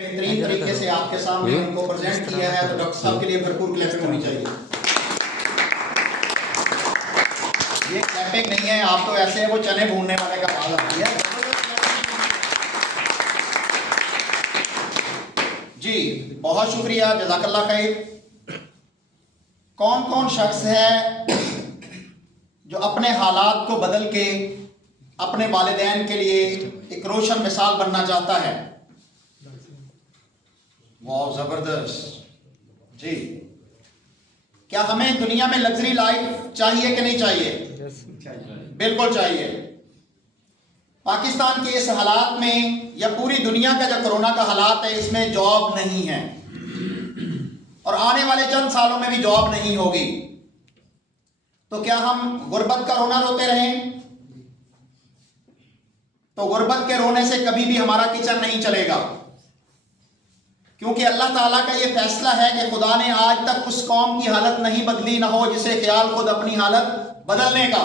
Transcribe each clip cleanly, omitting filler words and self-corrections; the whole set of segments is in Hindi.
बेहतरीन तरीके से आपके सामने उनको प्रेजेंट किया है, तो डॉक्टर साहब के लिए भरपूर क्लैपिंग होनी चाहिए। ये क्लैपिंग नहीं है, आप तो ऐसे वो चने भूनने वाले का आवाज आती है। जी बहुत शुक्रिया, जज़ाकल्लाह खैर। कौन कौन शख्स है जो अपने हालात को बदल के अपने वालिदैन के लिए एक रोशन मिसाल बनना चाहता है? बहुत जबरदस्त जी। क्या हमें दुनिया में लग्जरी लाइफ चाहिए कि नहीं चाहिए? बिल्कुल चाहिए। पाकिस्तान के इस हालात में या पूरी दुनिया का जो कोरोना का हालात है, इसमें जॉब नहीं है और आने वाले चंद सालों में भी जॉब नहीं होगी। तो क्या हम गुर्बत का रोना रोते रहें? तो गुर्बत के रोने से कभी भी हमारा किचन नहीं चलेगा, क्योंकि अल्लाह ताला का ये फैसला है कि खुदा ने आज तक उस कौम की हालत नहीं बदली ना हो जिसे ख्याल खुद अपनी हालत बदलने का।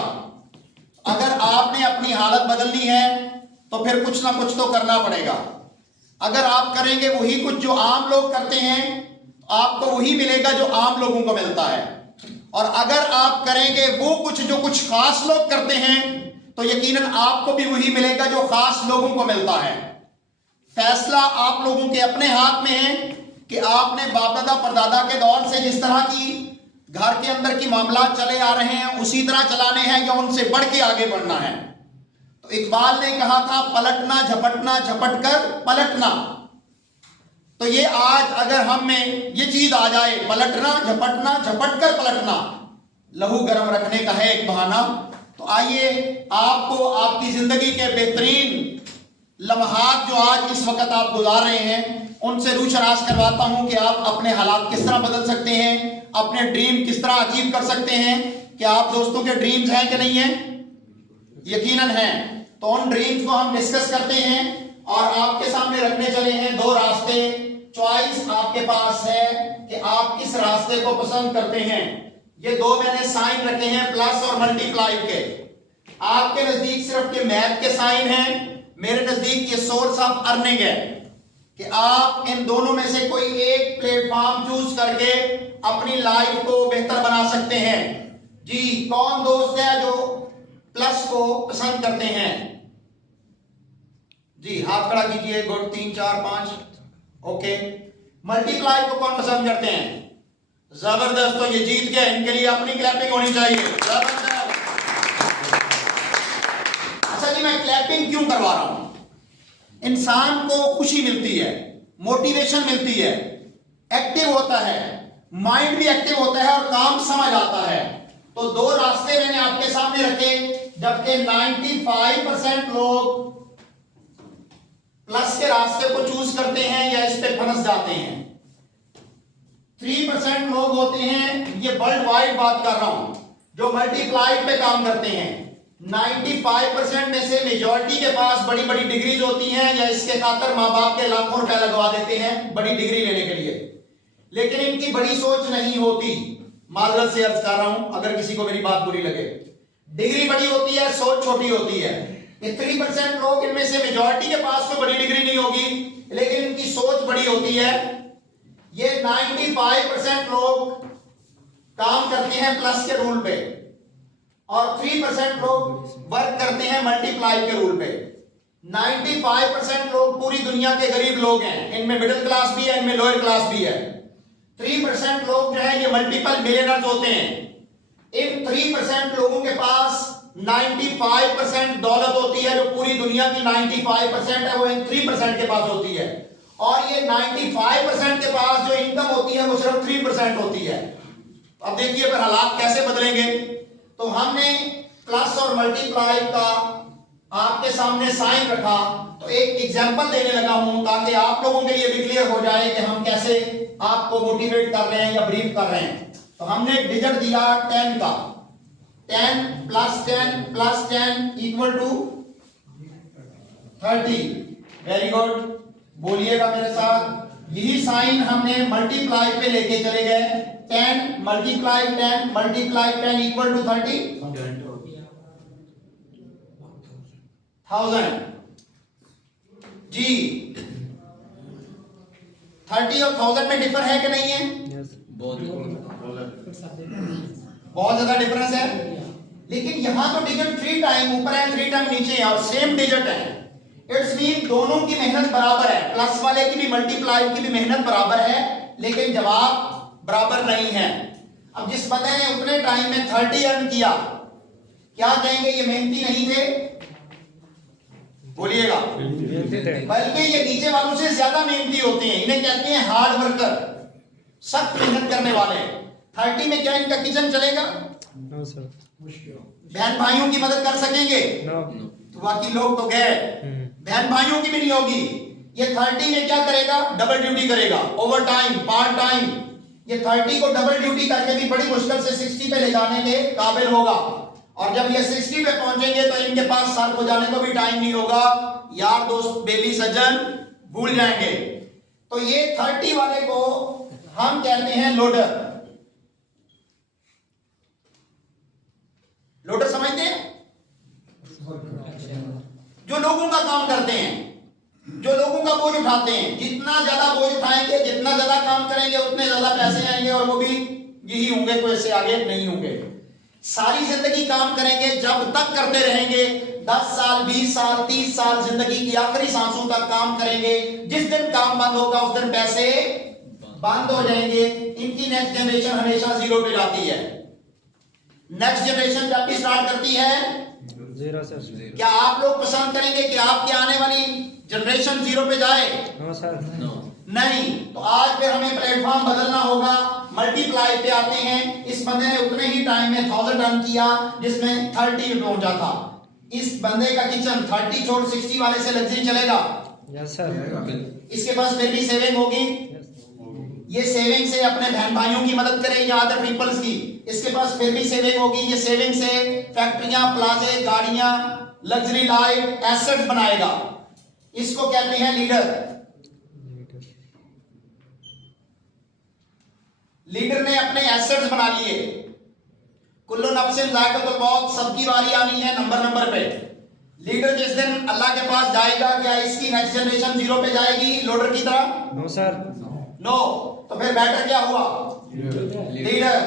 अगर आपने अपनी हालत बदलनी है तो फिर कुछ ना कुछ तो करना पड़ेगा। अगर आप करेंगे वही कुछ जो आम लोग करते हैं, आपको वही मिलेगा जो आम लोगों को मिलता है। और अगर आप करेंगे वो कुछ जो कुछ खास लोग करते हैं, तो यकीनन आपको भी वही मिलेगा जो खास लोगों को मिलता है। फैसला आप लोगों के अपने हाथ में है कि आपने बाप दादा परदादा के दौर से जिस तरह की घर के अंदर की मामलात चले आ रहे हैं उसी तरह चलाने हैं या उनसे बढ़ के आगे बढ़ना है। तो इकबाल ने कहा था, पलटना झपटना झपट कर पलटना। तो ये आज अगर हम में ये चीज आ जाए, पलटना झपटना झपट कर पलटना, लहू गर्म रखने का है एक बहाना, तो आइए आपको आपकी जिंदगी के बेहतरीन लम्हात जो आज इस वक्त आप गुजार रहे हैं उनसे रूशरास करवाता हूं कि आप अपने हालात किस तरह बदल सकते हैं, अपने ड्रीम किस तरह अचीव कर सकते हैं। क्या आप दोस्तों के ड्रीम्स हैं कि नहीं हैं? यकीनन हैं। तो उन ड्रीम्स को हम डिस्कस करते हैं और आपके सामने रखने चले हैं दो रास्ते। चॉइस आपके पास है कि आप किस रास्ते को पसंद करते हैं। ये दो मैंने साइन रखे हैं, प्लस और मल्टीप्लाई के। आपके नजदीक सिर्फ के मैथ के साइन हैं, मेरे नजदीक ये सोर्स ऑफ अर्निंग है कि आप इन दोनों में से कोई एक प्लेटफॉर्म चूज करके अपनी लाइफ को बेहतर बना सकते हैं। जी कौन दोस्त है जो प्लस को पसंद करते हैं? जी हाथ खड़ा कीजिए। गुड, 3 4 5। ओके। मल्टीप्लाई को कौन पसंद करते हैं? जबरदस्त, तो ये जीत गए। इनके लिए अपनी क्लैपिंग होनी चाहिए। जबरदस्त। अच्छा जी, मैं क्लैपिंग क्यों करवा रहा हूं? इंसान को खुशी मिलती है, मोटिवेशन मिलती है, एक्टिव होता है, माइंड भी एक्टिव होता है और काम समझ आता है। तो दो रास्ते मैंने आपके सामने रखे, जबकि 95% लोग प्लस के रास्ते को चूज करते हैं या इस पे फंस जाते हैं। 3% लोग होते हैं, ये वर्ल्ड वाइड बात कर रहा हूं, जो मल्टीप्लाई पे काम करते हैं। 95% में से मेजॉरिटी के पास बड़ी बड़ी डिग्रीज होती हैं या इसके खातर माँ बाप के लाखों रुपए लगवा देते हैं बड़ी डिग्री लेने के लिए, लेकिन इनकी बड़ी सोच नहीं होती। माजरत से अर्ज कर रहा हूं अगर किसी को मेरी बात बुरी लगे। डिग्री बड़ी होती है, सोच छोटी होती है। 3% लोग इनमें से मेजॉरिटी के पास कोई बड़ी डिग्री नहीं होगी, लेकिन इनकी सोच बड़ी होती है। ये 95% लोग काम करते हैं प्लस के रूल पे और 3% लोग वर्क करते हैं मल्टीप्लाई के रूल पे। 95% लोग पूरी दुनिया के गरीब लोग हैं, इनमें मिडिल क्लास भी है, इनमें लोअर क्लास भी है। 3% लोग जो है ये मल्टीपल मिलियनर्स होते हैं। इन 3% लोगों के पास 95% दौलत होती है, जो पूरी दुनिया की 95% है वो इन 3% के पास होती है। और ये 95% के पास जो इनकम होती है वो सिर्फ 3% होती है। अब देखिए फिर हालात कैसे बदलेंगे। तो हमने प्लस और मल्टीप्लाई का आपके सामने साइन रखा, तो एक एग्जांपल देने लगा हूं ताकि आप लोगों के लिए भी क्लियर हो जाए कि हम कैसे आपको मोटिवेट कर रहे हैं या ब्रीफ कर रहे हैं। तो हमने एक डिजिट दिया 10 का, 10 plus 10 equal to 30। Very good, बोलिएगा मेरे साथ। यही साइन हमने मल्टीप्लाई पे लेके चले गए। 10 मल्टीप्लाई 10 इक्वल टू 30,000। जी 30 और 1000 में डिफर है कि नहीं है? बहुत ज्यादा डिफरेंस है। लेकिन यहां तो डिजिट 3 टाइम ऊपर है, 3 टाइम नीचे है और सेम डिजिट है। इट्स मीन दोनों की मेहनत बराबर है, प्लस वाले की भी मल्टीप्लाई की भी मेहनत बराबर है, लेकिन जवाब बराबर नहीं है। अब जिस बंदे ने उतने टाइम में 30 अर्न किया, क्या कहेंगे? ये मेहनती नहीं थे? बोलिएगा। बल्कि ये नीचे वालों से ज्यादा मेहनती होते हैं, इन्हें कहते हैं हार्ड वर्कर, सख्त मेहनत करने वाले। 30 में क्या इनका किचन चलेगा? बहन भाइयों की मदद कर सकेंगे? तो बाकी लोग तो गए, बहन भाइयों की भी नहीं होगी। ये 30 में क्या करेगा? डबल ड्यूटी करेगा, ओवर टाइम, पार्ट टाइम। ये 30 को डबल ड्यूटी करके भी बड़ी मुश्किल से 60 पे ले जाने के काबिल होगा। और जब ये 60 पे पहुंचेंगे तो इनके पास सर को जाने को भी टाइम नहीं होगा, यार दोस्त बेली सज्जन भूल जाएंगे। तो ये 30 वाले को हम कहते हैं लोडर। लोडर समझते हैं? जो लोगों का काम करते हैं, जो लोगों का बोझ उठाते हैं। जितना ज्यादा बोझ उठाएंगे, जितना ज्यादा काम करेंगे, उतने ज्यादा पैसे आएंगे और वो भी यही होंगे, कोई इससे आगे नहीं होंगे। सारी जिंदगी काम करेंगे, जब तक करते रहेंगे, 10 साल, 20 साल, 30 साल, जिंदगी की आखिरी सांसों तक काम करेंगे। जिस दिन काम बंद होगा उस दिन पैसे बंद हो जाएंगे। इनकी नेक्स्ट जनरेशन हमेशा 0 पे जाती है। नेक्स्ट जनरेशन जब भी स्टार्ट करती है 0 से। क्या आप लोग पसंद करेंगे कि आपकी आने वाली जनरेशन 0 पे जाए? No sir, no. नहीं। तो आज फिर हमें प्लेटफॉर्म बदलना होगा, मल्टीप्लाई पे आते हैं। इस बंदे ने उतने ही टाइम में 1000 रन किया जिसमें 30 पहुंचा था। इस बंदे का किचन 30 छोड़ 60 वाले से लग्जरी चलेगा? Yes sir. इसके पास फिर भी सेविंग होगी। ये सेविंग से अपने बहन भाइयों की मदद करे या अदर पीपल्स की, इसके पास फिर भी सेविंग होगी। ये सेविंग से फैक्ट्रियां, प्लाजे, गाड़ियां, लग्जरी लाइफ, एसेट्स बनाएगा। इसको कहते हैं लीडर। लीडर ने अपने एसेट्स बना लिए। कुल्लू नफ्सिन जायकातुल मौत, सबकी बारी आनी है नंबर पे। लीडर जिस दिन अल्लाह के पास जाएगा, क्या इसकी नेक्स्ट जनरेशन 0 पे जाएगी लोडर की तरह? No sir, no. तो फिर बेटर क्या हुआ? लीडर।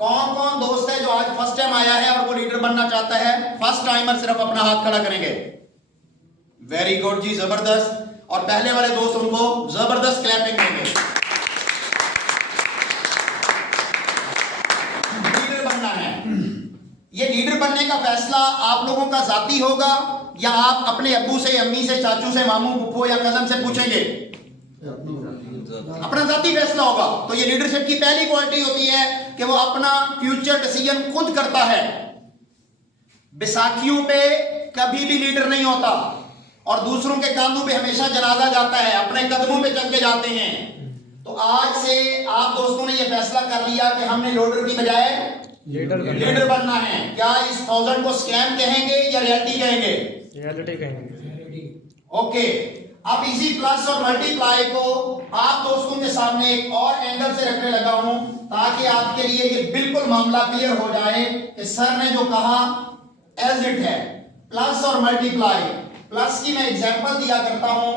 कौन कौन दोस्त है जो आज फर्स्ट टाइम आया है और वो लीडर बनना चाहता है? फर्स्ट टाइमर सिर्फ अपना हाथ खड़ा करेंगे। वेरी गुड जी, जबरदस्त। और पहले वाले दोस्त उनको जबरदस्त क्लैपिंग देंगे। लीडर बनना है। ये लीडर बनने का फैसला आप लोगों का जाती होगा या आप अपने अब्बू से, अम्मी से, चाचू से, मामू, फुप्पो या कजन से पूछेंगे? अपना जाती फैसला होगा। तो ये लीडरशिप की पहली क्वालिटी होती है कि वो अपना फ्यूचर डिसीजन खुद करता है। बैसाखियों पे कभी भी लीडर नहीं होता और दूसरों के कांधों पे हमेशा जनाजा जाता है, अपने कदमों पे चल के जाते हैं। तो आज से आप दोस्तों ने ये फैसला कर लिया कि हमने लोडर की बजाय लीडर बनना है। क्या इस 1000 को स्कैम कहेंगे या रियलिटी कहेंगे? रियलिटी कहेंगे। ओके। अब इसी प्लस और मल्टीप्लाई को आप दोस्तों के सामने एक और एंगल से रखने लगा हूं ताकि आपके लिए ये बिल्कुल मामला क्लियर हो जाए कि सर ने जो कहा एज इट है। प्लस और मल्टीप्लाई। प्लस की मैं एग्जांपल दिया करता हूं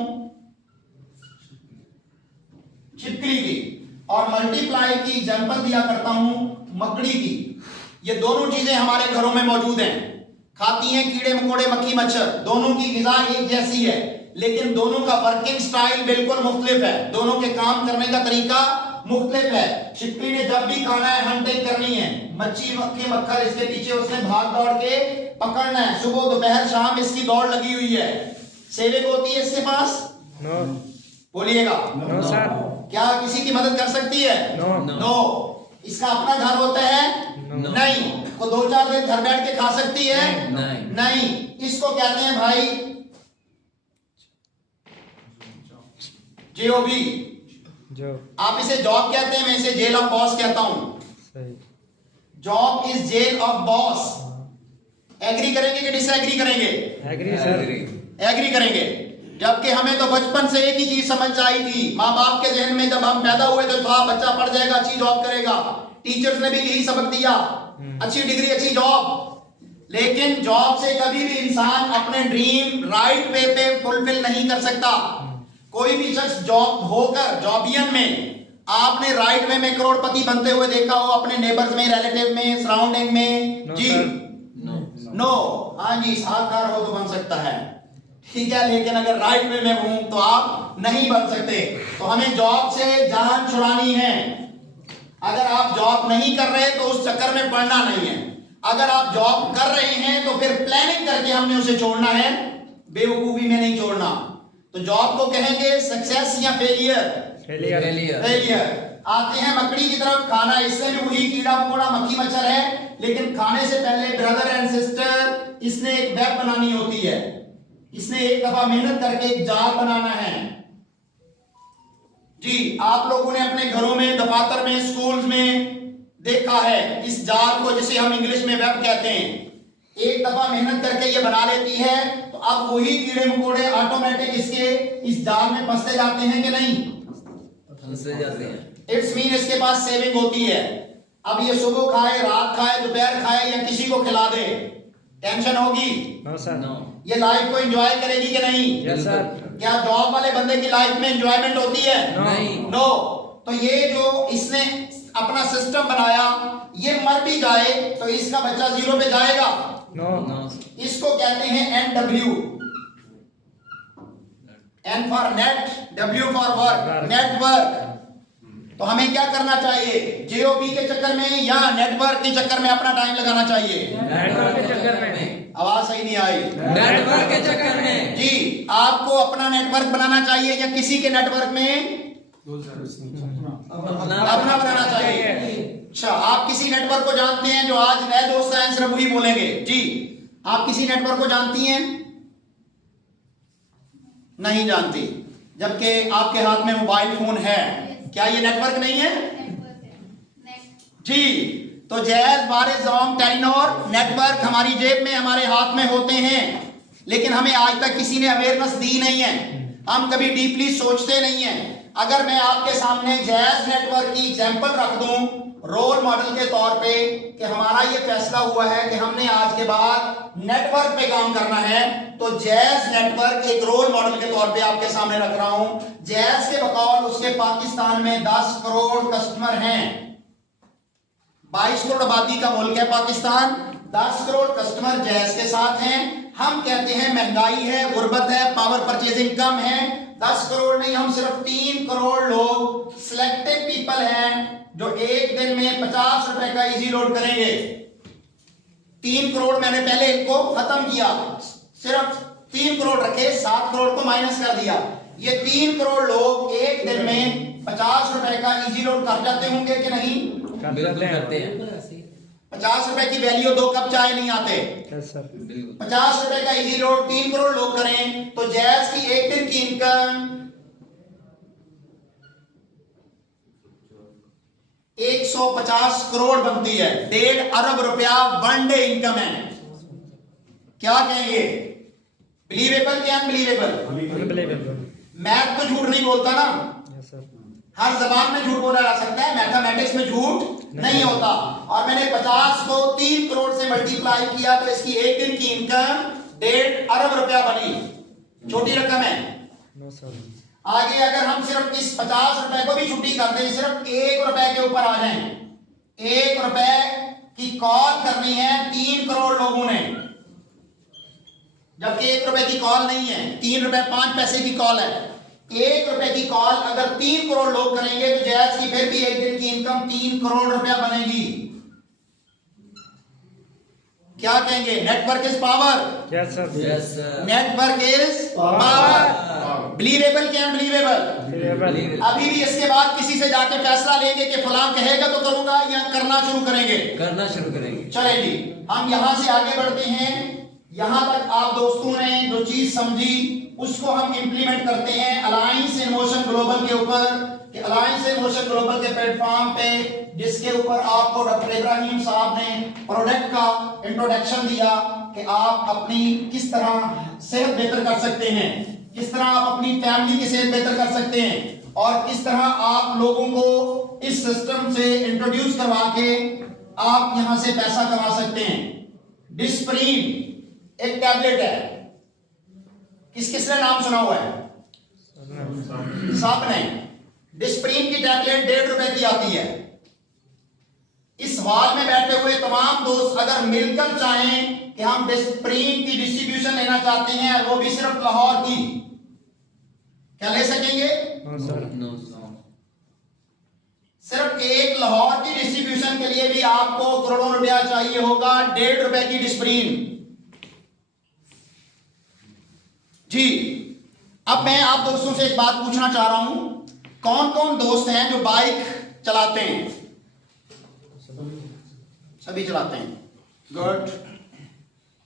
छिपकली की, और मल्टीप्लाई की एग्जांपल दिया करता हूं मकड़ी की। ये दोनों चीजें हमारे घरों में मौजूद हैं, खाती हैं कीड़े मकोड़े, मक्खी मच्छर। दोनों की ग़िज़ा एक जैसी है, लेकिन दोनों का वर्किंग स्टाइल बिल्कुल मुख्तलिफ है। दोनों के काम करने का तरीका मुख्तलिफ है। छिपकली ने जब भी खाना है हंटिंग करनी है, मच्छी, मक्खी, मक्खर इसके पीछे उसने भाग दौड़ के पकड़ना है। सुबह, दोपहर, शाम इसकी दौड़ लगी हुई है। सेविंग होती है इसके पास? नो। बोलिएगा। No sir. क्या किसी की मदद कर सकती है? नो। इसका अपना घर होता है? नहीं। को 2-4 दिन घर बैठ के खा सकती है? नहीं। इसको कहते हैं भाई जॉबी। आप इसे जॉब कहते हैं, मैं इसे जेल ऑफ बॉस कहता हूं। Job is jail of boss. Agree करेंगे कि डिसएग्री करेंगे? Agree sir. एग्री करेंगे। जबकि हमें तो बचपन से एक ही चीज समझ आई थी, माँ बाप के जहन में जब हम पैदा हुए तो था बच्चा पढ़ जाएगा, अच्छी जॉब करेगा। टीचर्स ने भी यही सबक दिया, अच्छी डिग्री, अच्छी जॉब। लेकिन जॉब से कभी भी इंसान अपने ड्रीम राइट वे पे फुलफिल नहीं कर सकता। कोई भी शख्स जॉब होकर जॉबियन में आपने राइट वे में करोड़पति बनते हुए देखा हो अपने नेबर्स में, रिलेटिव में, सराउंडिंग में? नो जी सर। नो। हाँ जी, साहूकार हो तो बन सकता है, ठीक है, लेकिन अगर राइट वे में हूं तो आप नहीं बन सकते। तो हमें जॉब से जान छुड़ानी है। अगर आप जॉब नहीं कर रहे तो उस चक्कर में पड़ना नहीं है। अगर आप जॉब कर रहे हैं तो फिर प्लानिंग करके हमने उसे छोड़ना है, बेवकूफी में नहीं छोड़ना। तो जॉब को कहेंगे सक्सेस या फेलियर? फेलियर। आते हैं मकड़ी की तरफ। खाना इससे भी वही कीड़ा मकोड़ा मक्खी मच्छर है, लेकिन खाने से पहले ब्रदर एंड सिस्टर इसने एक वेब बनानी होती है। इसने एक दफा मेहनत करके एक जाल बनाना है। जी, आप लोगों ने अपने घरों में, दफातर में, स्कूल्स में देखा है इस जाल को, जिसे हम इंग्लिश में वेब कहते हैं। एक दफा मेहनत करके ये बना लेती है तो अब वही कीड़े मकोड़े ऑटोमेटिक इसके इस जाल में फंसते जाते हैं कि नहीं? फंसते जाते हैं। इट्स मीन इसके पास सेविंग होती है। अब ये सुबह खाए, रात खाए, दोपहर खाए या किसी को खिला दे, टेंशन होगी? No sir. नो। ये लाइफ को एंजॉय करेगी कि नहीं? Yes sir. क्या जॉब वाले बंदे की लाइफ में एंजॉयमेंट होती है? नहीं। नो। तो ये जो इसने अपना सिस्टम बनाया, ये मर भी जाए तो इसका बच्चा जीरो पे जाएगा? नो। इसको कहते हैं NW, N for net, W for work, network. तो हमें क्या करना चाहिए? JOB के चक्कर में या नेटवर्क के चक्कर में अपना टाइम लगाना चाहिए? नेटवर्क के चक्कर में। आवाज सही नहीं आई। नेटवर्क के चक्कर में। जी, आपको अपना नेटवर्क बनाना चाहिए या किसी के नेटवर्क में अपना बनाना चाहिए? अच्छा, आप किसी नेटवर्क को जानते हैं? जो आज नए दोस्त आए सिर्फ वही बोलेंगे। जी, आप किसी नेटवर्क को जानती हैं? नहीं जानती, जबकि आपके हाथ में मोबाइल फोन है। क्या ये नेटवर्क नहीं है? जी, तो जैज बारिश जोंग टेलीनॉर नेटवर्क हमारी जेब में, हमारे हाथ में होते हैं, लेकिन हमें आज तक किसी ने अवेयरनेस दी नहीं है। हम कभी डीपली सोचते नहीं है। अगर मैं आपके सामने जैज नेटवर्क की एग्जांपल रख दूं रोल मॉडल के तौर पे कि हमारा ये फैसला हुआ है कि हमने आज के बाद नेटवर्क पे काम करना है, तो जैज नेटवर्क एक रोल मॉडल के तौर पे आपके सामने रख रहा हूं। जैज के बकौल उसके पाकिस्तान में 10 करोड़ कस्टमर हैं। 22 करोड़ आबादी का मुल्क है पाकिस्तान, 10 करोड़ कस्टमर जैज के साथ हैं। हम कहते हैं महंगाई है, गुर्बत है, पावर परचेजिंग कम है। 10 करोड़ नहीं, हम सिर्फ 3 करोड़ लोग सिलेक्टिव पीपल हैं जो एक दिन में 50 रुपए का इजी लोड करेंगे। 3 करोड़ मैंने पहले इनको खत्म किया, सिर्फ 3 करोड़ रखे, 7 करोड़ को माइनस कर दिया। ये 3 करोड़ लोग एक दिन में 50 रुपए का इजी लोड कर जाते होंगे कि नहीं? बिल्कुल करते हैं। 50 रुपए की वैल्यू 2 कप चाय नहीं आते। Yes sir. 50 रुपए का इजी लोड 3 करोड़ लोग करें तो जैज की एक दिन की इनकम 150 करोड़ बनती है। 1.5 अरब रुपया वन डे इनकम है। क्या कहेंगे? बिलीवेबल क्या अनबिलीवेबल? अनबिलीवेबल। मैथ तो झूठ नहीं बोलता ना, यस सर। हर जबान में झूठ बोला जा सकता है, मैथमेटिक्स में झूठ नहीं होता। और मैंने 50 को 3 करोड़ से मल्टीप्लाई किया तो इसकी एक दिन की इनकम 1.5 अरब रुपया बनी। छोटी रकम है? No sir. आगे अगर हम सिर्फ इस 50 रुपए को भी छुट्टी कर दें, सिर्फ 1 रुपए के ऊपर आ जाएं, 1 रुपए की कॉल करनी है 3 करोड़ लोगों ने, जबकि 1 रुपए की कॉल नहीं है, 3 रुपए 5 पैसे की कॉल है। 1 रुपए की कॉल अगर 3 करोड़ लोग करेंगे तो जैज की फिर भी एक दिन की इनकम 3 करोड़ रुपया बनेगी। क्या कहेंगे? Network is power. Yes sir. Yes sir. Network is power. Believable क्या अनबिलीवेबल? बिलीवेबल। अभी भी इसके बाद किसी से जाके फैसला लेंगे कि फलां कहेगा तो करूंगा या करना शुरू करेंगे? करना शुरू करेंगे। चले जी, हम यहां से आगे बढ़ते हैं। यहां तक आप दोस्तों ने जो चीज समझी उसको हम इंप्लीमेंट करते हैं अलायंस इन मोशन ग्लोबल के ऊपर। कि अलायंस इन मोशन ग्लोबल के प्लेटफॉर्म पे, जिसके ऊपर आपको डॉक्टर इब्राहिम साहब ने प्रोडक्ट का इंट्रोडक्शन दिया कि आप अपनी किस तरह सेहत बेहतर कर सकते हैं, किस तरह आप अपनी फैमिली की सेहत बेहतर कर सकते हैं, और किस तरह आप लोगों को इस सिस्टम से इंट्रोड्यूस करवा के आप यहां से पैसा कमा सकते हैं। डिस्प्रीन एक टैबलेट है, किस किस ने नाम सुना हुआ है? सब ने। डिस्प्रीन की टैबलेट 1.5 रुपए की आती है। इस हॉल में बैठे हुए तमाम दोस्त अगर मिलकर चाहें कि हम डिस्प्रीन की डिस्ट्रीब्यूशन लेना चाहते हैं और वो भी सिर्फ लाहौर की, क्या ले सकेंगे? No sir. नो सिर्फ एक लाहौर की डिस्ट्रीब्यूशन के लिए भी आपको करोड़ों रुपया चाहिए होगा। 1.5 रुपए की डिस्प्रीन। जी, अब मैं आप दोस्तों से एक बात पूछना चाह रहा हूं, कौन कौन दोस्त हैं जो बाइक चलाते हैं? सभी चलाते हैं। गुड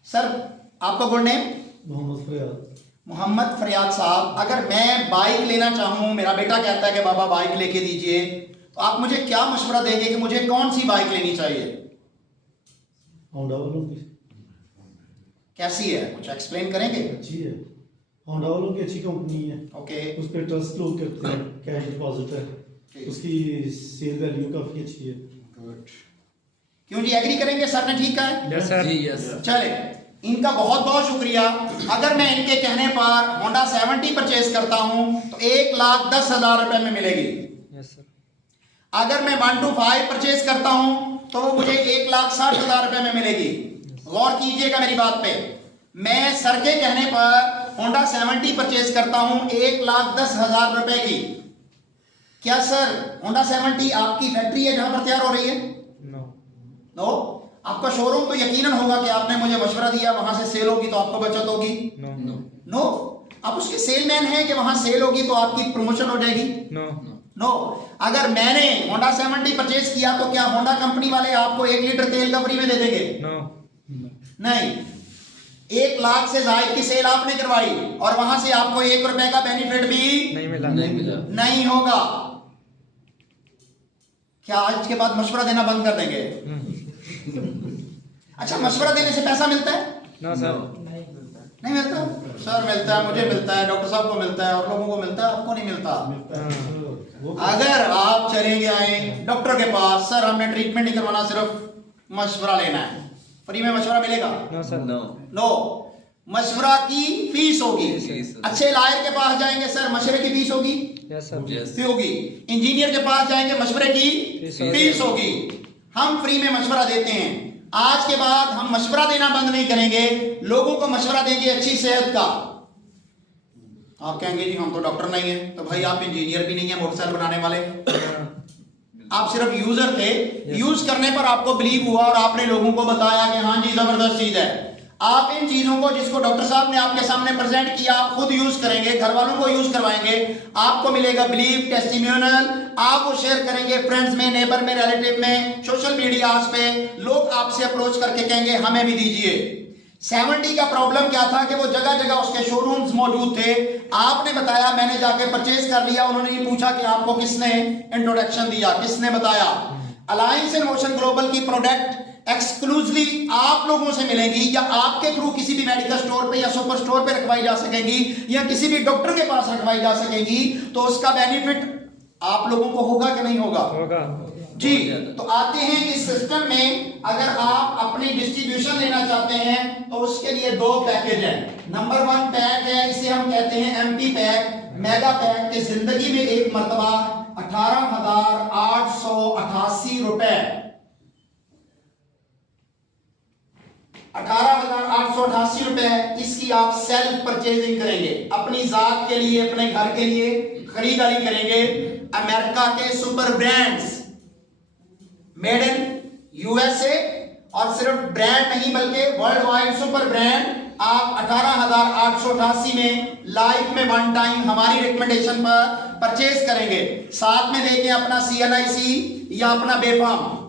सर, आपका गुड नेम? मोहम्मद फरियाद। मोहम्मद फरियाद साहब, अगर मैं बाइक लेना चाहूं, मेरा बेटा कहता है कि बाबा बाइक लेके दीजिए, तो आप मुझे क्या मशवरा देंगे कि मुझे कौन सी बाइक लेनी चाहिए? होंडा वालों की कैसी है, कुछ एक्सप्लेन करेंगे? अच्छी है। होंडा वालों की अच्छी कंपनी है। ओके। उस पर ट्रस्ट लोग करते हैं, कैश डिपॉजिट है, उसकी सेल वैल्यू काफी अच्छी है। गुड। क्यों जी, एग्री करेंगे? सर ने ठीक कहा है? Yes sir. जी यस। चले, इनका बहुत बहुत शुक्रिया। अगर मैं इनके कहने पर होंडा 70 परचेज करता हूं तो 1,10,000 रुपए में मिलेगी। Yes sir. अगर मैं 125 परचेज करता हूं तो वो मुझे 1,60,000 रुपए में मिलेगी। गौर कीजिएगा मेरी बात पे, मैं सर के कहने पर होंडा 70 परचेज करता हूं 1,10,000 रुपए की। क्या सर होंडा 70 आपकी फैक्ट्री है जहां पर तैयार हो रही है? नो। नो। आपका शोरूम तो यकीनन होगा कि आपने मुझे मशवरा दिया, वहां से सेल होगी तो आपको बचत होगी। नो। No no. आप उसके सेलमैन हैं कि वहां सेल होगी तो आपकी प्रमोशन हो जाएगी। नो। नो। अगर मैंने होंडा 70 परचेज किया तो क्या होंडा कंपनी वाले आपको 1 लीटर तेल का फ्री में दे देंगे? नो। नहीं। 1 लाख से ज्यादा की सेल आपने करवाई और वहां से आपको 1 रुपए का बेनिफिट भी नहीं मिला। नहीं मिला। नहीं होगा। क्या आज के बाद मशवरा देना बंद कर देंगे? अच्छा, मशवरा देने से पैसा मिलता है? No sir. नहीं मिलता? सर मिलता है, मुझे मिलता है, डॉक्टर साहब को मिलता है और लोगों को मिलता है, आपको नहीं मिलता। वो अगर आप चलेंगे आए डॉक्टर के पास, सर हमने ट्रीटमेंट नहीं करवाना, सिर्फ मशवरा लेना है, फ्री में मशवरा मिलेगा? No sir. No no. मशवरा की फीस होगी। फीस। अच्छे लायर के पास जाएंगे, सर मशवरे की फीस होगी? Yes sir. यस। फी होगी। इंजीनियर के पास जाएंगे, मशवरे की फीस फीस होगी। हम फ्री में मशवरा देते हैं। आज के बाद हम मशवरा देना बंद नहीं करेंगे, लोगों को मशवरा देंगे अच्छी सेहत का। आप कहेंगे जी हम तो डॉक्टर नहीं है, तो भाई आप इंजीनियर भी नहीं है, मोटरसाइकिल बनाने वाले, आप सिर्फ यूजर थे। यूज करने पर आपको बिलीव हुआ और आपने लोगों को बताया कि हाँ जी जबरदस्त चीज है। आप इन चीजों को जिसको डॉक्टर साहब ने आपके सामने प्रेजेंट किया, आप खुद यूज करेंगे, घर वालों को यूज करवाएंगे, आपको मिलेगा बिलीव, टेस्टिमोनियल, आप वो शेयर करेंगे फ्रेंड्स में, नेबर में, रिलेटिव में, सोशल मीडिया पे, लोग आपसे अप्रोच करके कहेंगे हमें भी दीजिए। 70 का प्रॉब्लम क्या था कि वो जगह जगह उसके शोरूम्स मौजूद थे। आपने बताया, मैंने जाके परचेज कर लिया, उन्होंने ये पूछा कि आपको किसने इंट्रोडक्शन दिया, किसने बताया। अलायंस इन मोशन ग्लोबल की प्रोडक्ट एक्सक्लूसिवली आप लोगों से मिलेंगी या आपके थ्रू किसी भी मेडिकल स्टोर पे या सुपर स्टोर पे रखवाई जा सकेंगी या किसी भी डॉक्टर के पास रखवाई जा सकेंगी, तो उसका बेनिफिट आप लोगों को होगा कि नहीं होगा? होगा जी। तो आते हैं इस सिस्टम में, अगर आप अपनी डिस्ट्रीब्यूशन लेना चाहते हैं तो उसके लिए 2 पैकेज हैं। नंबर 1 पैक है, इसे हम कहते हैं एमपी पैक, मेगा पैक के जिंदगी में एक मर्तबा 18,888 रुपए, 18,888 रुपए इसकी आप सेल्फ परचेजिंग करेंगे, अपनी जात के लिए, अपने घर के लिए खरीदारी करेंगे। अमेरिका के super brands, made in USA, और सिर्फ ब्रांड नहीं बल्कि वर्ल्ड वाइड सुपर ब्रांड आप 18,888 में लाइफ में 1 टाइम हमारी रिकमेंडेशन पर परचेज करेंगे। साथ में देखें अपना सीएनआईसी या अपना बेफाम।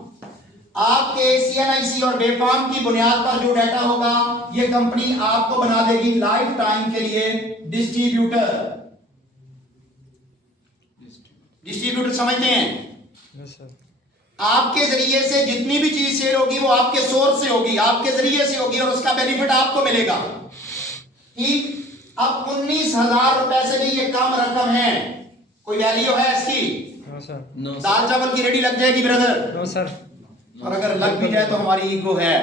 आपके सीएनआईसी और बेफाम की बुनियाद पर जो डाटा होगा ये कंपनी आपको बना देगी लाइफ टाइम के लिए डिस्ट्रीब्यूटर। डिस्ट्रीब्यूटर समझते हैं? Yes sir. आपके जरिए से जितनी भी चीज सेल होगी वो आपके सोर्स से होगी, आपके जरिए से होगी और उसका बेनिफिट आपको मिलेगा। ठीक। अब 19,000 रुपए से भी ये कम रकम है, कोई वैल्यू है इसकी? No sir. नो दाल चावल की रेडी लग जाएगी ब्रदर, नो सर। और अगर लग भी जाए तो हमारी ईगो है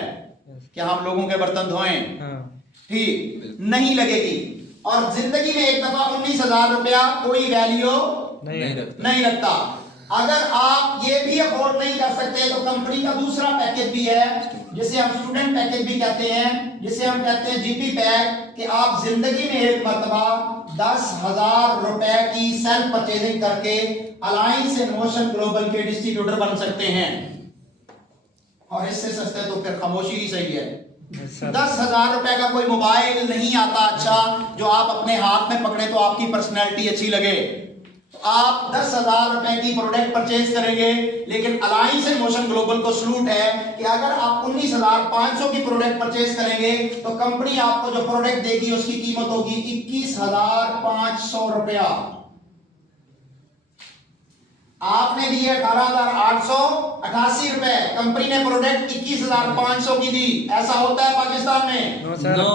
कि हम लोगों के बर्तन धोएं। हाँ। ठीक नहीं लगेगी। और जिंदगी में एक दफा 19,000 रुपया कोई वैल्यू नहीं रखता। नहीं रखता। अगर आप ये भी अफोर्ड नहीं कर सकते तो कंपनी का दूसरा पैकेज भी है जिसे हम स्टूडेंट पैकेज भी कहते हैं, जिसे हम कहते हैं जीपी पैक, कि आप जिंदगी में एक मरतबा 10,000 रुपए की सेल्फ परचेजिंग करके अलायंस इन मोशन ग्लोबल के डिस्ट्रीब्यूटर बन सकते हैं। और इससे सस्ते तो फिर खामोशी ही सही है। 10,000 रुपए का कोई मोबाइल नहीं आता अच्छा जो आप अपने हाथ में पकड़े तो आपकी पर्सनैलिटी अच्छी लगे। आप 10,000 रुपए की प्रोडक्ट परचेज करेंगे, लेकिन अलायंस इन मोशन ग्लोबल को सलूट है कि अगर आप 19,500 की प्रोडक्ट परचेज करेंगे तो कंपनी आपको जो प्रोडक्ट देगी उसकी कीमत होगी 21,500 रुपया। आपने दिए 18,888 रुपए, कंपनी ने प्रोडक्ट 21,500 की दी। ऐसा होता है पाकिस्तान में? No sir. नो।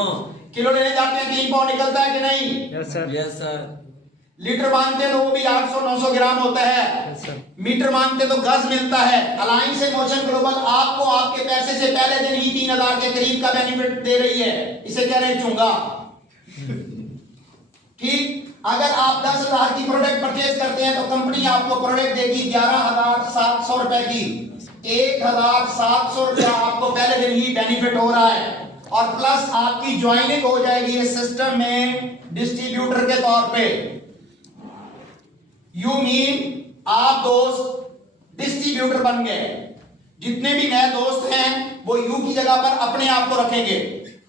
किलो लेने जाते हैं कहीं पाव निकलता है कि नहीं? Yes sir. Yes sir. Litre मांगते हैं तो वो भी 800-900 ग्राम होता है। Yes sir. मीटर मांगते तो गज मिलता है। अलायंस इन मोशन ग्लोबल आपको आपके पैसे से पहले दिन ही 3,000 के करीब का बेनिफिट दे रही है। इसे कह रहे हैं चूंगा। ठीक, अगर आप 10,000 की प्रोडक्ट परचेज करते हैं तो कंपनी आपको प्रोडक्ट देगी 11,700 रुपए की। 1,700 रुपया आपको पहले दिन ही बेनिफिट हो रहा है, और प्लस आपकी ज्वाइनिंग हो जाएगी इस सिस्टम में डिस्ट्रीब्यूटर के तौर पे। यू मीन आप दोस्त डिस्ट्रीब्यूटर बन गए। जितने भी नए दोस्त हैं वो यू की जगह पर अपने आप को रखेंगे।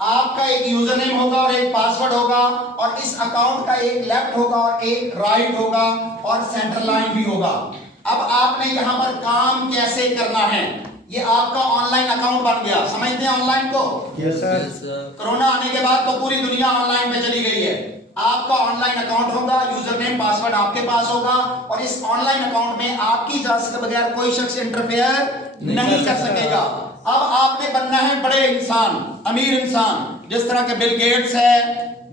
आपका एक यूजर नेम होगा और एक पासवर्ड होगा, और इस अकाउंट का एक लेफ्ट होगा और एक राइट होगा, और सेंटर लाइन भी होगा। अब आपने यहां पर काम कैसे करना है, ये आपका ऑनलाइन अकाउंट बन गया। समझते हैं ऑनलाइन को? Yes sir. Yes sir. Corona आने के बाद तो पूरी दुनिया ऑनलाइन में चली गई है। आपका ऑनलाइन अकाउंट होगा, यूजर नेम पासवर्ड आपके पास होगा, और इस ऑनलाइन अकाउंट में आपकी इजाजत के बगैर कोई शख्स इंटरफेयर नहीं कर सकेगा। अब आपने बनना है बड़े इंसान, अमीर इंसान, जिस तरह के बिल गेट्स है,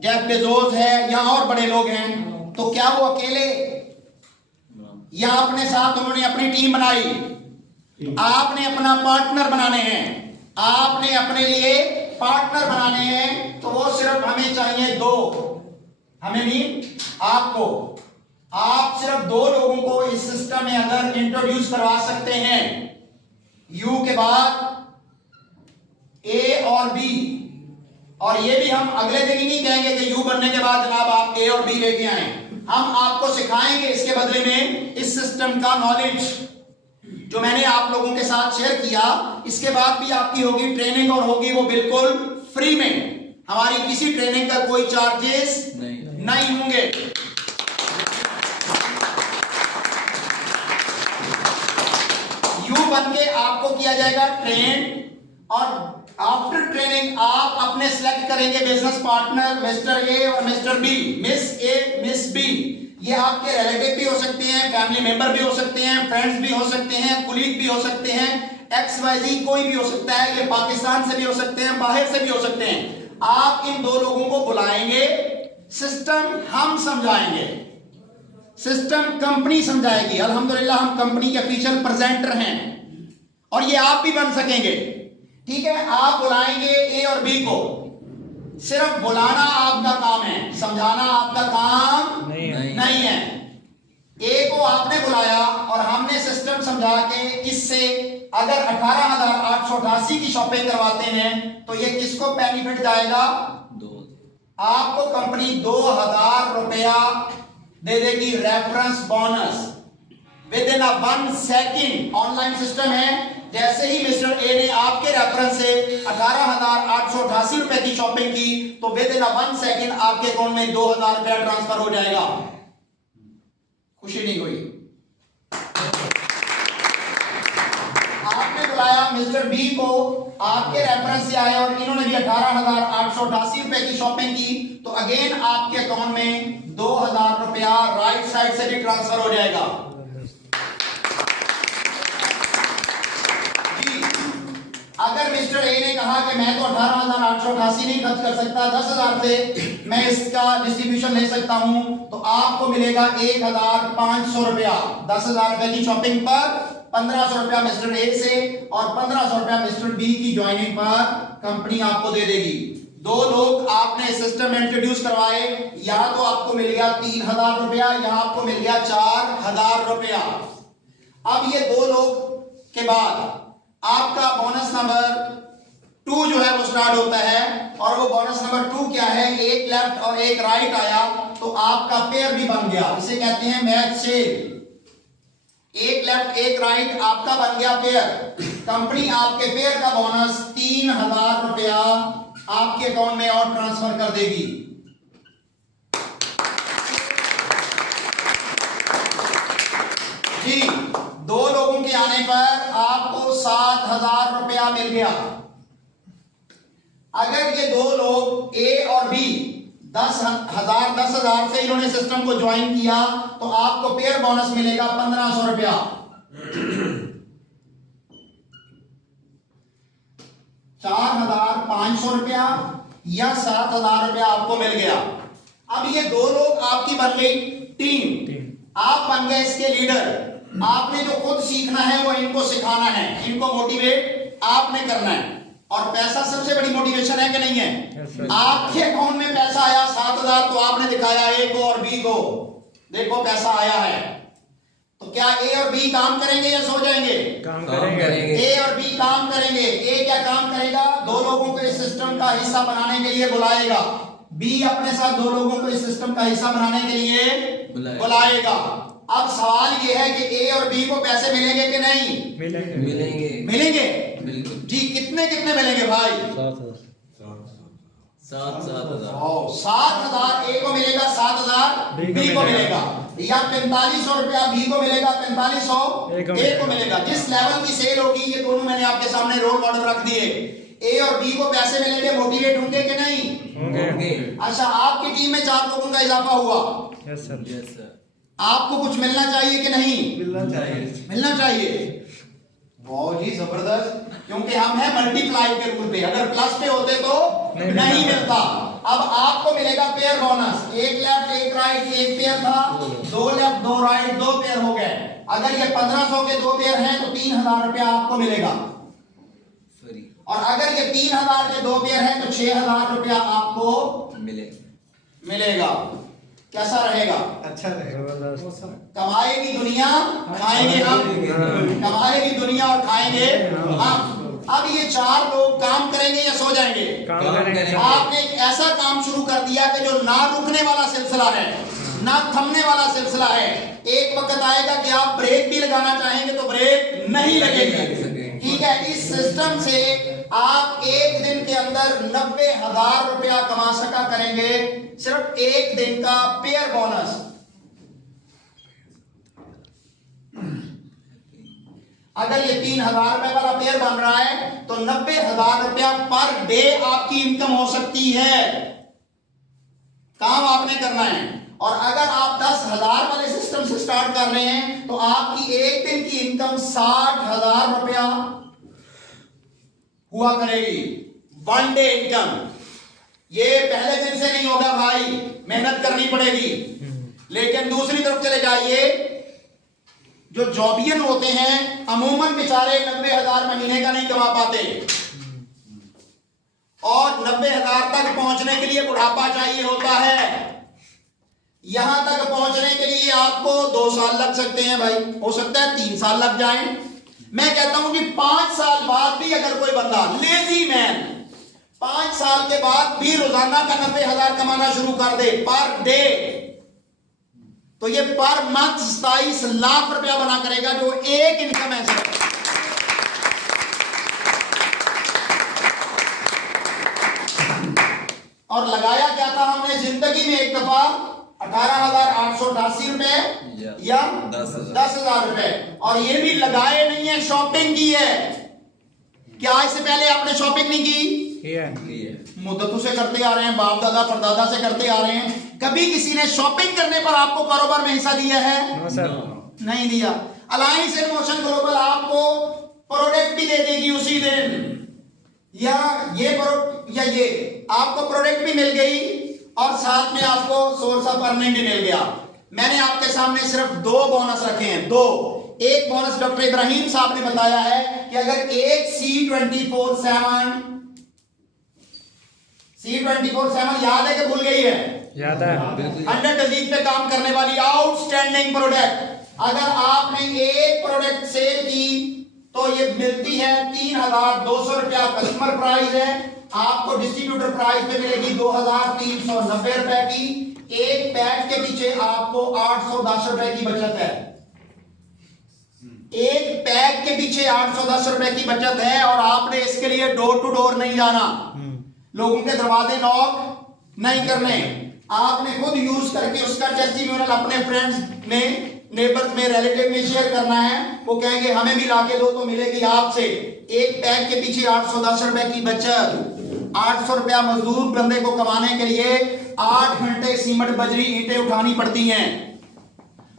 जेफ बेजोस है, या और बड़े लोग हैं। तो क्या वो अकेले, या अपने साथ उन्होंने अपनी टीम बनाई? आपने अपना पार्टनर बनाने हैं, आपने अपने लिए पार्टनर बनाने हैं। तो वो सिर्फ हमें चाहिए दो, हमें नहीं, आपको। आप सिर्फ दो लोगों को इस सिस्टम में अगर इंट्रोड्यूस करवा सकते हैं, यू के बाद ए और बी, और ये भी हम अगले दिन ही नहीं कहेंगे कि यू बनने के बाद जनाब आप ए और बी लेके आए। हम आपको सिखाएंगे इसके बदले में इस सिस्टम का नॉलेज जो मैंने आप लोगों के साथ शेयर किया। इसके बाद भी आपकी होगी ट्रेनिंग, और होगी वो बिल्कुल फ्री में। हमारी किसी ट्रेनिंग का कोई चार्जेस नहीं होंगे। यू बन के आपको किया जाएगा ट्रेन, और आफ्टर ट्रेनिंग आप अपने सिलेक्ट करेंगे बिजनेस पार्टनर, मिस्टर ए और मिस्टर बी, मिस ए मिस बी। ये आपके रिलेटिव भी हो सकते हैं, फैमिली मेंबर भी हो सकते हैं, फ्रेंड्स भी हो सकते हैं, कुलीग भी हो सकते हैं, XYZ कोई भी हो सकता है। ये पाकिस्तान से भी हो सकते हैं, बाहर से भी हो सकते हैं। आप इन दो लोगों को बुलाएंगे, सिस्टम हम समझाएंगे, सिस्टम कंपनी समझाएगी। अल्हम्दुलिल्लाह हम कंपनी के ऑफिशियल प्रेजेंटर हैं, और ये आप भी बन सकेंगे। ठीक है, आप बुलाएंगे ए और बी को, सिर्फ बुलाना आपका काम है, समझाना आपका काम नहीं है। ए को आपने बुलाया और हमने सिस्टम समझा के इससे अगर 18,888 की शॉपिंग करवाते हैं तो ये किसको बेनिफिट जाएगा? आपको कंपनी 2,000 रुपया दे देगी reference bonus with in 1 second. Online system है। जैसे ही मिस्टर ए ने आपके रेफरेंस से 18,888 रुपए की शॉपिंग की तो विद इन 1 सेकंड आपके अकाउंट में 2,000 रुपया ट्रांसफर हो जाएगा। खुशी नहीं हुई? आपने बुलाया मिस्टर बी को, आपके रेफरेंस से आए और इन्होंने भी 18,888 रुपए की शॉपिंग की, तो अगेन आपके अकाउंट में 2,000 रुपया राइट साइड से भी ट्रांसफर हो जाएगा। अगर मिस्टर ए ने कहा कि मैं तो 18,888 नहीं खर्च कर सकता, 10,000 से मैं इसका डिस्ट्रीब्यूशन ले सकता हूं, तो आपको मिलेगा 1,500 रुपया। 10,000 रुपए की शॉपिंग पर 1,500 रुपया मिस्टर ए से और 1,500 रुपया मिस्टर बी की ज्वाइनिंग पर कंपनी आपको दे देगी। दो लोग आपने सिस्टम में इंट्रोड्यूस करवाए, यहां तो आपको मिल गया 3,000 रुपया, यहां आपको मिल गया 4,000 रुपया। अब ये दो लोग के बाद आपका बोनस नंबर 2 जो है वो स्टार्ट होता है, और वो बोनस नंबर 2 क्या है, एक लेफ्ट और एक राइट आया तो आपका पेयर भी बन गया, इसे कहते हैं मैच सेल। एक लेफ्ट एक राइट आपका बन गया पेयर। कंपनी आपके पेयर का बोनस 3,000 रुपया आपके अकाउंट में और ट्रांसफर कर देगी। जी, दो लोगों के आने पर आपको 7,000 रुपया मिल गया। अगर ये दो लोग ए और बी 10,000 से इन्होंने सिस्टम को ज्वाइन किया तो आपको पेयर बोनस मिलेगा 1,500 रुपया। 4,500 रुपया या 7,000 रुपया आपको मिल गया। अब ये दो लोग आपकी बन गई टीम, आप बन गए इसके लीडर। आपने जो खुद सीखना है वो इनको सिखाना है, इनको मोटिवेट आपने करना है। और पैसा सबसे बड़ी मोटिवेशन है कि नहीं है? आपके अकाउंट में पैसा आया 7,000 तो आपने दिखाया ए को और बी को, देखो पैसा आया है। तो क्या ए और बी काम करेंगे या सो जाएंगे? काम करेंगे। ए और बी काम करेंगे। ए क्या काम करेगा? दो लोगों को इस सिस्टम का हिस्सा बनाने के लिए बुलाएगा। बी अपने साथ दो लोगों को इस सिस्टम का हिस्सा बनाने के लिए बुलाएगा। अब सवाल ये है कि ए और बी को पैसे मिलेंगे कि नहीं? मिलेंगे। बिल्कुल जी, कितने कितने मिलेंगे भाई? 7,000 ए को मिलेगा, 7,000 बी को मिलेगा, या 4500 रुपया बी को मिलेगा, 4500 ए को मिलेगा। जिस लेवल की सेल होगी, ये दोनों मैंने आपके सामने रोल मॉडल रख दिए। ए और बी को पैसे मिलेंगे, मोटिवेट होंगे कि नहीं? होंगे। अच्छा, आपकी टीम में 4 लोगों का इजाफा हुआ, यस सर। आपको कुछ मिलना चाहिए कि नहीं? मिलना चाहिए। बहुत ही जबरदस्त, क्योंकि हम हैं मल्टीप्लाई के रूल पे। अगर प्लस पे होते तो नहीं मिलता। अब आपको मिलेगा पेयर बोनस। एक लेफ्ट एक राइट, एक पेयर था, 2 लेफ्ट 2 राइट, 2 पेयर हो गए। अगर ये 1,500 के 2 पेयर हैं तो 3,000 रुपया आपको मिलेगा। और अगर ये 3,000 के 2 पेयर हैं तो 6,000 रुपया आपको मिलेगा। कैसा रहेगा? अच्छा रहेगा। कमाएगी दुनिया, खाएंगे हम। कमाएगी दुनिया और खाएंगे हम। अब ये 4 लोग काम करेंगे या सो जाएंगे? काम करेंगे। आपने एक ऐसा काम शुरू कर दिया कि जो ना रुकने वाला सिलसिला है, ना थमने वाला सिलसिला है। एक वक्त आएगा कि आप ब्रेक भी लगाना चाहेंगे तो ब्रेक नहीं लगेगी। ठीक है, इस सिस्टम से आप एक दिन के अंदर 90,000 रुपया कमा सका करेंगे, सिर्फ एक दिन का पेयर बोनस। अगर ये 3,000 रुपए वाला पेयर बन रहा है तो 90,000 रुपया पर डे आपकी इनकम हो सकती है। काम आपने करना है। और अगर आप 10,000 वाले सिस्टम से स्टार्ट कर रहे हैं तो आपकी एक दिन की इनकम 60,000 रुपया हुआ करेगी। 1 डे इनकम। ये पहले दिन से नहीं होगा भाई, मेहनत करनी पड़ेगी। लेकिन दूसरी तरफ चले जाइए, जो जॉबियन होते हैं अमूमन बेचारे 90,000 महीने का नहीं कमा पाते, और 90,000 तक पहुंचने के लिए बुढ़ापा चाहिए होता है। यहां तक पहुंचने के लिए आपको 2 साल लग सकते हैं भाई, हो सकता है 3 साल लग जाएं। मैं कहता हूं कि 5 साल बाद भी अगर कोई बंदा लेजी मैन 5 साल के बाद भी रोजाना का 90,000 कमाना शुरू कर दे पर डे, तो ये पर मंथ 27 लाख रुपया बना करेगा, जो एक इनकम है सर। और लगाया क्या था हमने जिंदगी में एक दफा 18,888 रुपए या 10,000 रुपए, और ये भी लगाए नहीं है, शॉपिंग की है। क्या इससे पहले आपने शॉपिंग नहीं की? मुद्दतों से करते आ रहे हैं, बाप दादा परदादा से करते आ रहे हैं। कभी किसी ने शॉपिंग करने पर आपको कारोबार में हिस्सा दिया है? नहीं दिया। अलायंस इन मोशन ग्लोबल आपको प्रोडक्ट भी दे देगी उसी दिन, या ये आपको प्रोडक्ट भी मिल गई और साथ में आपको सोर्स ऑफ अर्निंग भी मिल गया। मैंने आपके सामने सिर्फ 2 बोनस रखे हैं, 2। एक बोनस डॉक्टर इब्राहिम साहब ने बताया है कि अगर एक C24/7 C24/7 याद है कि भूल गई है? याद है। अंडर डिजीज पे काम करने वाली आउटस्टैंडिंग प्रोडक्ट। अगर आपने एक प्रोडक्ट सेल की तो ये मिलती है 3,200 रुपया कस्टमर प्राइस है, आपको डिस्ट्रीब्यूटर प्राइस पे मिलेगी 2,390 रुपए की। एक पैक के पीछे आपको 810 रुपए की बचत है। एक पैक के पीछे 810 रुपए की बचत है और आपने इसके लिए डोर टू डोर नहीं जाना, लोगों के दरवाजे नॉक नहीं करने, आपने खुद यूज करके उसका टेस्टिमोनियल अपने फ्रेंड्स में, नेबर्स में, रिलेटिव में शेयर करना है। वो कहेंगे हमें भी लाके दो तो मिलेगी आपसे। एक पैक के पीछे 810 रुपए की बचत। 800 रुपया मजदूर बंदे को कमाने के लिए 8 घंटे सीमेंट बजरी ईंटें उठानी पड़ती हैं,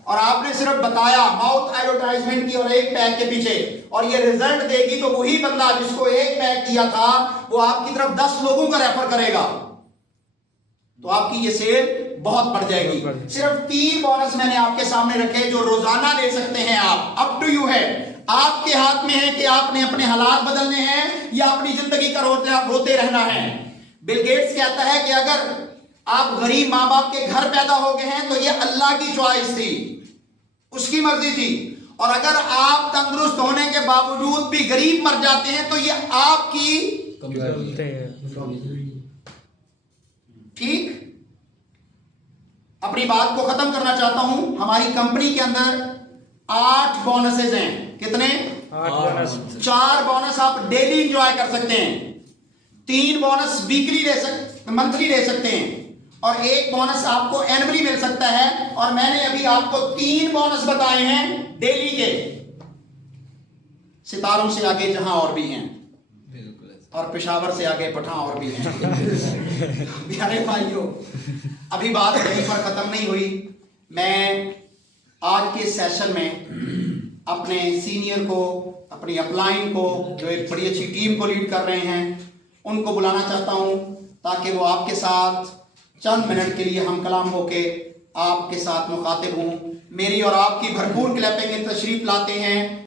और आपने सिर्फ बताया माउथ एडवर्टाइजमेंट की और एक पैक के पीछे, और ये रिजल्ट देगी तो वही बंदा जिसको एक पैक दिया था वो आपकी तरफ 10 लोगों का रेफर करेगा, तो आपकी ये सेल बहुत बढ़ जाएगी। सिर्फ 3 बोनस मैंने आपके सामने रखे जो रोजाना ले सकते हैं आप। अप टू यू है, आपके हाथ में है कि आपने अपने हालात बदलने हैं या अपनी जिंदगी का रोते रहना है। बिल गेट्स कहता है कि अगर आप गरीब मां बाप के घर पैदा हो गए हैं तो ये अल्लाह की चॉइस थी, उसकी मर्जी थी, और अगर आप तंदुरुस्त होने के बावजूद भी गरीब मर जाते हैं तो ये आपकी ठीक। अपनी बात को खत्म करना चाहता हूं। हमारी कंपनी के अंदर 8 बोनसेस हैं। कितने? 8 बोनस। 4 बोनस आप डेली एंजॉय कर सकते हैं, 3 बोनस वीकली मंथली ले सकते हैं, और 1 बोनस आपको एनुअली मिल सकता है। और मैंने अभी आपको 3 बोनस बताए हैं डेली के, सितारों से आगे जहां और भी हैं, और पेशावर से आगे पठान और भी हैं। प्यारे भाइयों, अभी बात कहीं पर खत्म नहीं हुई। मैं आज के सेशन में अपने सीनियर को, अपनी अपलाइन को, जो एक बड़ी अच्छी टीम को लीड कर रहे हैं, उनको बुलाना चाहता हूं ताकि वो आपके साथ चंद मिनट के लिए हम कलाम होके आपके साथ मुखातिब हूं। मेरी और आपकी भरपूर क्लैपिंग में तशरीफ लाते हैं।